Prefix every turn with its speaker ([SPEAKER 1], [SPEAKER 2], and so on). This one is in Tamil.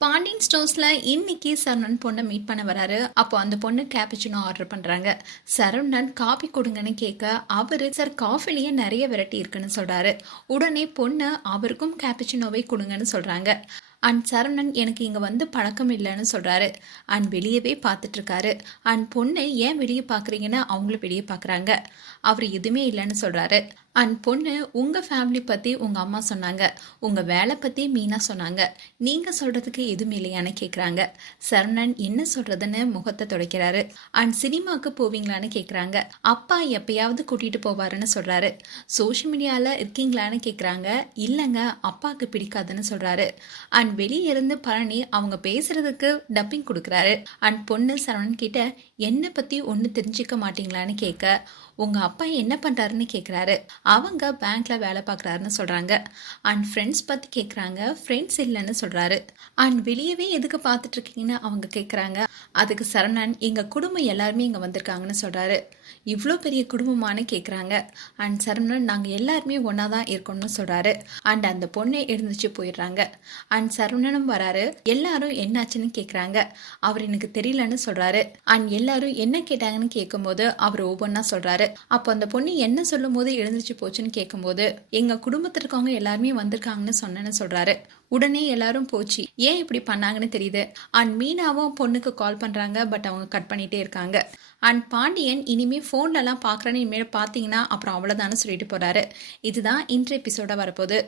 [SPEAKER 1] பாண்டியன் ஸ்டோர்ஸில் இன்னைக்கு சரவணன் பொண்ணை மீட் பண்ண வராரு. அப்போ அந்த பொண்ணு கேப்புச்சினோ ஆர்டர் பண்ணுறாங்க சரவணன் காபி கொடுங்கன்னு கேட்க அவரு சார் காஃபிலேயே நிறைய வெரைட்டி இருக்குன்னு சொல்கிறாரு உடனே பொண்ணு அவருக்கும் கேப்புச்சினோவை கொடுங்கன்னு சொல்கிறாங்க அண்ட் சரவணன் எனக்கு இங்கே வந்து பழக்கம் இல்லைன்னு சொல்கிறாரு அண்ட் வெளியவே பார்த்துட்ருக்காரு அண்ட் பொண்ணு ஏன் வெளியே பார்க்குறீங்கன்னு அவங்களும் வெளியே பார்க்குறாங்க. அவர் எதுவுமே இல்லைன்னு சொல்கிறாரு அண்ட் பொண்ணு உங்கள் ஃபேமிலி பற்றி உங்கள் அம்மா சொன்னாங்க. உங்கள் வேலை பற்றி மீனா சொன்னாங்க. நீங்கள் சொல்கிறதுக்கு எதுவும் இல்லையான்னு கேட்குறாங்க சரவணன் என்ன சொல்கிறதுன்னு முகத்தை துடைக்கிறாரு. அண்ட் சினிமாவுக்கு போவீங்களான்னு கேட்குறாங்க அப்பா எப்பயாவது கூட்டிகிட்டு போவாருன்னு சொல்கிறாரு சோஷியல் மீடியாவில் இருக்கீங்களான்னு கேட்குறாங்க இல்லைங்க அப்பாவுக்கு பிடிக்காதுன்னு சொல்கிறாரு அண்ட் வெளியே இருந்து பழனி அவங்க பேசுகிறதுக்கு டப்பிங் கொடுக்குறாரு. அண்ட் பொண்ணு சரவணன் கிட்ட என்னை பற்றி ஒன்று தெரிஞ்சுக்க மாட்டீங்களான்னு கேட்க உங்கள் அப்பா என்ன பண்ணுறாருன்னு கேட்குறாரு அவங்க பேங்க்ல வேலை பார்க்குறாருன்னு சொல்கிறாங்க அண்ட் ஃப்ரெண்ட்ஸ் பற்றி கேட்குறாங்க ஃப்ரெண்ட்ஸ் இல்லைன்னு சொல்கிறாரு அண்ட் வெளியவே எதுக்கு பார்த்துட்டு இருக்கீங்கன்னு அவங்க கேட்குறாங்க அதுக்கு சரவணன் எங்கள் குடும்பம் எல்லாருமே இங்கே வந்திருக்காங்கன்னு சொல்கிறாரு இவ்வளோ பெரிய குடும்பமானு கேட்குறாங்க அண்ட் சரவணன் நாங்கள் எல்லாருமே ஒன்றா தான் இருக்கோம்னு சொல்கிறாரு அண்ட் அந்த பொண்ணை எழுந்துச்சு போயிடுறாங்க. அண்ட் சரவணனும் வராரு. எல்லாரும் என்னாச்சுன்னு கேட்குறாங்க அவர் எனக்கு தெரியலன்னு சொல்கிறாரு அண்ட் எல்லாரும் என்ன கேட்டாங்கன்னு கேட்கும்போது அவர் ஒவ்வொன்றா சொல்கிறாரு அப்போ அந்த பொண்ணு என்ன சொல்லும் போது எழுந்துச்சு போச்சுன்னு கேட்கும்போது எங்கள் குடும்பத்தில் இருக்கவங்க எல்லாருமே வந்திருக்காங்கன்னு சொன்னேன்னு சொல்கிறாரு உடனே எல்லாரும் போச்சு. ஏன் இப்படி பண்ணாங்கன்னு தெரியுது. அண்ட் மீனாவும் பொண்ணுக்கு கால் பண்ணுறாங்க பட் அவங்க கட் பண்ணிகிட்டே இருக்காங்க. அண்ட் பாண்டியன் இனிமே ஃபோன்லலாம் பார்க்குறேன்னு இனிமேல் பார்த்தீங்கன்னா அப்புறம் அவ்வளோதானு சொல்லிட்டு போகிறாரு இதுதான் இன்ட்ரு எபிசோட வரப்போகுது.